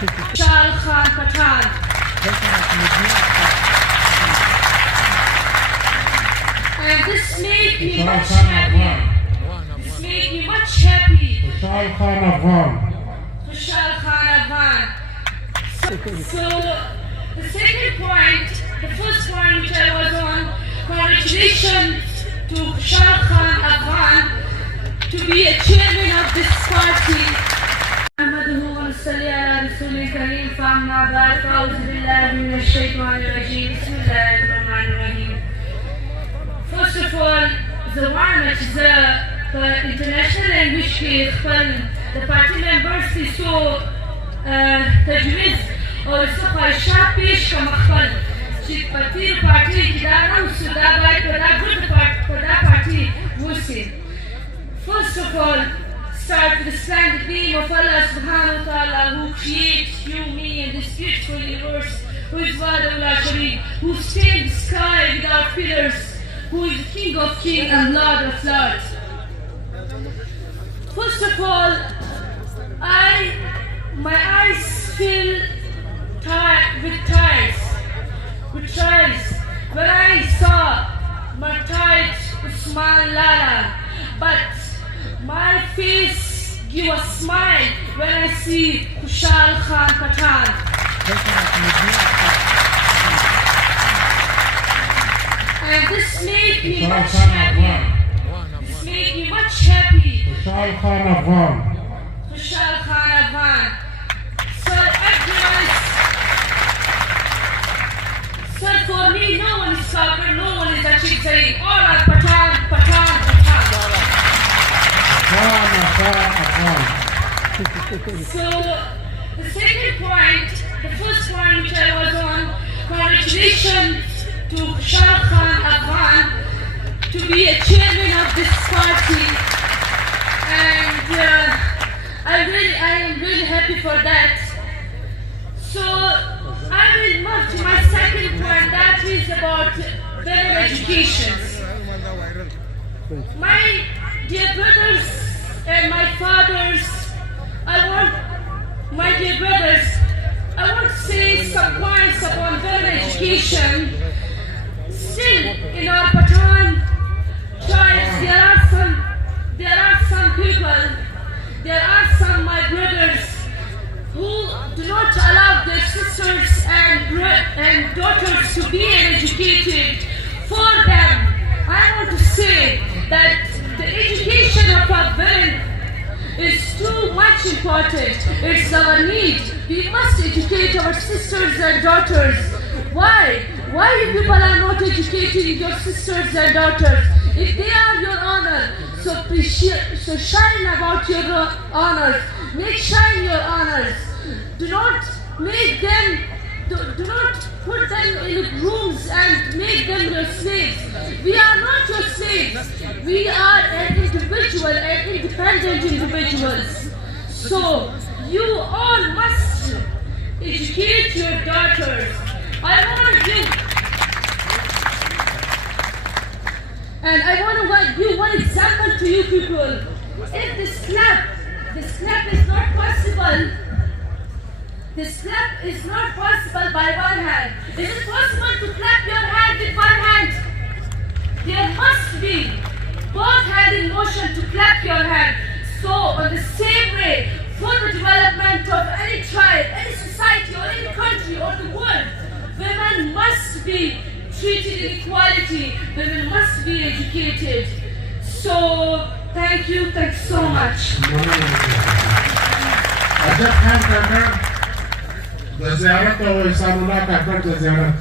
Shah Khan Pathan. And this made me much happy. This made me much happy. Shah Khan Afghan. Shah Khan Afghan. So the second point, the first point which I was on, congratulations to Shah Khan Afghan to be a chairman of this party. First of all, زمانه چې زه په انټرنیشنل لینګویج کې خپل د پارټي ممبرز دي څو تجویز او څه خواهشات پیش کړم خپل چې په تېرو پارټیو کې دا نه وسو دا باید په دا ګوند په دا پارټي وسي. First of all, start with the splendid name of Allah subhanahu wa ta'ala, who creates you, me, and this beautiful universe, who is Wahdahu la Shareek, who stained the sky without pillars, who is the King of Kings and Lord of Lords. First of all, my eyes fill with tears when I saw Martyred Usman Lala, but my face give a smile when I see Shah Khan Pathan. And this made me much happy. This made me much happy. Shah Khan Afghan. Shah Khan Afghan. So for me, no one is talking, no one is actually saying, all are Pathan, Pathan, Pathan. So the second point, the first point which I was on, congratulations to Shah Khan Afghan to be a chairman of this party, and I am really happy for that. So I will move to my second point, that is about better education. My dear brothers and my fathers, I want to say some points upon better education. Still, in our Pathan tribes, there are some people, there are some my brothers who do not allow their sisters and daughters to be educated for them. I want to say that the education of our women is too much important. It's our need. We must educate our sisters and daughters. Why? Why you people are not educating your sisters and daughters? If they are your honor, so shine about your honors. Make shine your honors. Do not put them in rooms and make them your slaves. We are not your slaves. We are an individual and independent individuals. So you all must educate your daughters. I want to give one example to you people. If this clap is not possible. This clap is not possible by one hand. Is it possible to clap your hand with one hand? There must be both hands in motion to clap your hand. So, on the same way, for the development of any tribe, any society, or any country, or the world, women must be treated in equality. Women must be educated. So, thank you. Thanks so much. د زیارت او احسان الله کاکړ د زیارت